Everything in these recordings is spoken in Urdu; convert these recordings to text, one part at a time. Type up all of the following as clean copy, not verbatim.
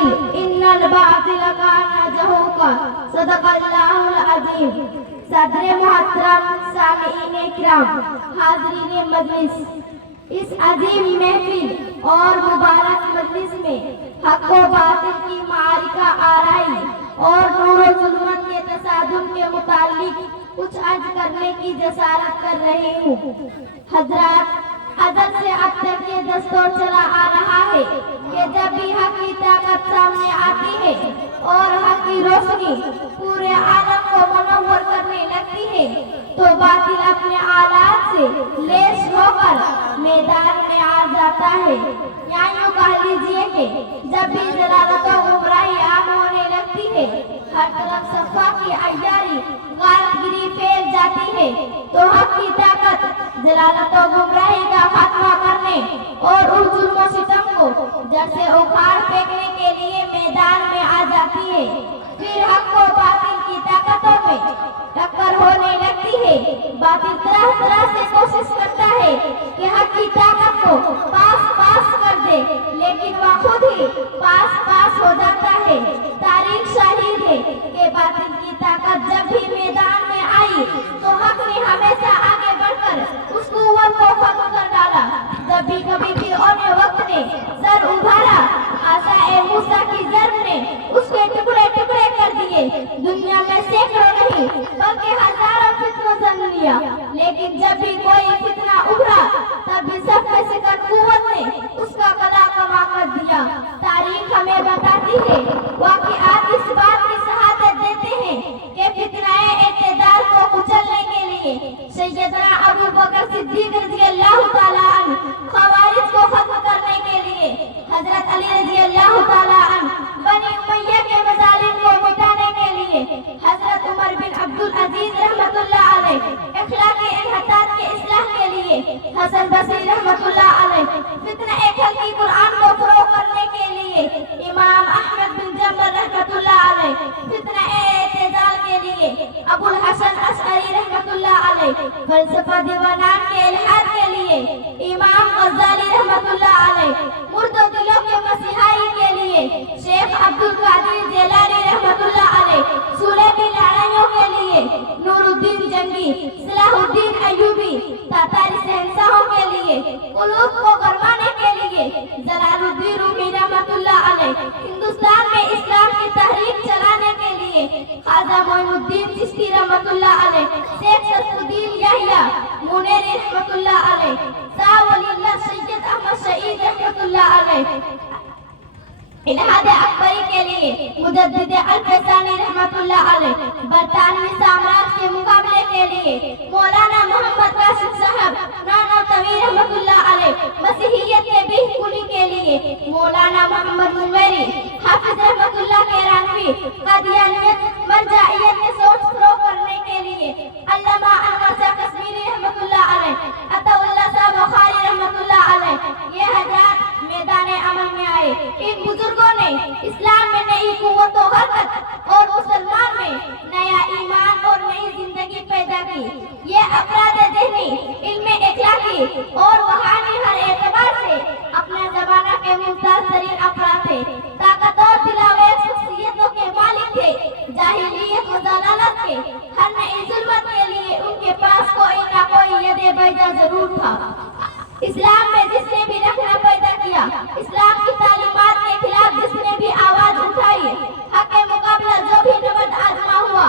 الباطل ان الباطل کان زہوقا صدق اللہ العظیم۔ صدر محترم، سامعین کرام، حاضرین مجلس، اس عظیم محفل اور مبارک مجلس میں حق و باطل کی معرکہ آرائی اور نور و ظلمت کے تصادم کے متعلق کچھ عرض کرنے کی جسارت کر رہی ہوں۔ حضرات، ازل سے اب تک یہ دستور چلا آ رہا ہے کہ جب بھی حق کی طاقت سامنے آتی ہے اور حق کی روشنی پورے عالم کو منور کرنے لگتی ہے تو باطل اپنے آلات سے لیس ہو کر میدان میں آ جاتا ہے۔ یا یوں کہہ لیجیے کہ جب بھی ضلالت و گمراہی عام ہونے لگتی ہے، ہر طرف صفا کی عیاری غارت گری پھیل جاتی ہے تو حق کی طاقت ضلالت و گمراہی کا خاتمہ کرنے اور اس ظلم و ستم کو جڑ سے اکھاڑ پھینکنے کے لیے میدان میں آ جاتی ہے۔ پھر حق و باطل کی طاقتوں میں ٹکر ہونے لگتی ہے۔ باطل طرح طرح سے کوشش کرتا ہے کہ حق کی طاقت کو پاس کر دے، لیکن وہ خود ہی پاس ہو جاتا ہے۔ تاریخ شاہد ہے کہ باطل کی طاقت جب بھی میدان میں آئی تو حق نے ہمیشہ آگے بڑھ کر اس قوت کو ختم کر ڈالا۔ جب بھی کبھی فرعون وقت نے سر ابھارا، عصا موسیٰ کی ضرب نے اس کے ٹکڑے ٹکڑے کر دیے۔ دنیا میں سینکڑوں نہیں بلکہ ہزاروں فتنوں جنم لیا، لیکن جب بھی کوئی فتنہ ابھرا تب بھی سب میں سے قوت نے اس کا گلا کما کر دیا۔ تاریخ ہمیں بتاتی ہے، واقعات اس بات کی شہادت دیتے ہیں کہ فتنہ اعتدال کو کچلنے کے لیے سیدنا ابو بکر صدیق رضی اللہ تعالیٰ عنہ، خوارج کو ختم کرنے کے لیے حضرت علی رضی اللہ تعالیٰ عنہ، بنی امیہ کے مظالم کو مٹانے کے لیے حضرت عمر بن عبدالعزیز رحمۃ اللہ علیہ، اخلاقی انحطاط کے اصلاح کے لیے حسن بصری رحمۃ اللہ علیہ، فتنہ خلقی قرآن کو فروغ کرنے کے لیے امام احمد بن جنبل رحمۃ اللہ علیہ، فتنہ اعتزال کے لیے ابو الحسن اشعری رحمۃ اللہ علیہ، فلسفہ دیوانات کے الحاد کے لیے امام غزالی رحمۃ اللہ علیہ، مردوں دلوں کے مسیحائی کے لیے شیخ عبد القادر جیلانی رحمۃ اللہ علیہ، صلح کی لڑائیوں کے لیے نور الدین جنگی، صلاح الدین ایوبی، تاتاری شہنشاہوں کے لیے قلوب کو گرمانے کے لیے جلال الدین رومی رحمۃ اللہ علیہ، ہندوستان میں اسلام کی تحریک چلانے کے لیے خواجہ معین الدین چشتی رحمۃ اللہ علیہ، شیخ شرف الدین یحییٰ منیری رحمۃ اللہ علیہ، شاہ ولی اللہ سید احمد شہید رحمۃ اللہ علیہ، الہاد اکبری کے لیے مجدد الفسانی رحمۃ اللہ علیہ، برطانوی سامراج کے مقابلے کے لیے مولانا محمد قاسم صاحب نانوتوی رحمۃ اللہ علیہ، مسیحیت کے بہبودی کے لیے مولانا محمد منویری حافظ رحمۃ اللہ کیرانوی، قادیانیت مرجعیت کے سوچ فروغ کرنے کے لیے علامہ انور شاہ کشمیری رحمۃ اللہ علیہ، عطا اللہ صاحب بخاری رحمۃ اللہ علیہ، یہ حضرات میدان عمل میں آئے۔ ان بزرگوں نے اسلام میں نئی قوت و حرکت اور مسلمان میں نیا ایمان اور نئی زندگی پیدا کی۔ یہ افراد ذہنی، علم اخلاقی اور روحانی ہر اعتبار سے اپنے زمانہ کے ممتاز ترین افراد تھے، طاقت اور دلاور شخصیتوں کے مالک تھے۔ جاہلیت و ضلالت کے ہر نئی ظلمت کے لیے ان کے پاس کوئی نہ کوئی ید بیضا ضرور تھا۔ اسلام میں جس نے بھی رکھنا پیدا کیا، اسلام کی تعلیمات کے خلاف جس نے بھی آواز اٹھائی، حق مقابلہ جو بھی نبرد آزما ہوا،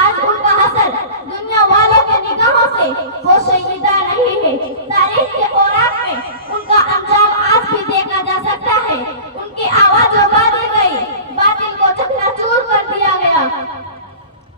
آج ان کا حشر دنیا والوں کے نگاہوں سے وہ شیدہ نہیں ہے۔ تاریخ کے اوراق میں ان کا انجام آج بھی دیکھا جا سکتا ہے۔ ان کی آواز اٹھا دی گئی، باطل کو چکنا چور کر دیا گیا،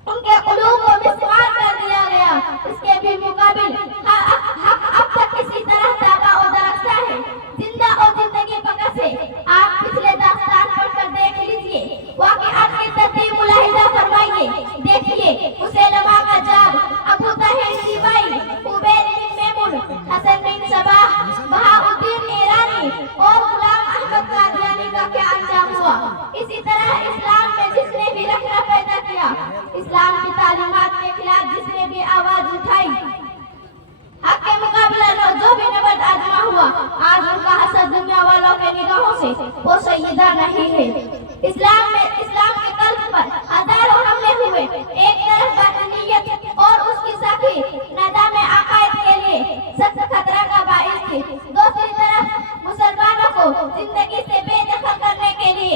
ان کے قلوب کو مسمار کر دیا گیا۔ اس کے بھی مقابل حق اب تک کسی طرح دابا و درخشا ہے، زندہ اور زندگی پکڑ سے۔ آپ پچھلے داستان پڑھ کر دیکھ لیجئے، واقعات کی ترتیب ملاحظہ فرمائیے۔ دیکھیے مسیلمہ کا جاب، ابو طاہر طیبائی، عبید بن میمون، حسن بن صباح، بہاؤالدین ایرانی اور غلام احمد قادیانی کا کیا انجام ہوا۔ اسی طرح اسلام میں جس نے بھی رکھنا پیدا کیا، اسلام کی تعلیمات کے خلاف جس نے بھی آواز اٹھائی، حق کے مقابلہ جو بھی نبرد آزما ہوا، آج ان کا حسد دنیا والوں کے نگاہوں سے وہ شیدہ نہیں ہے۔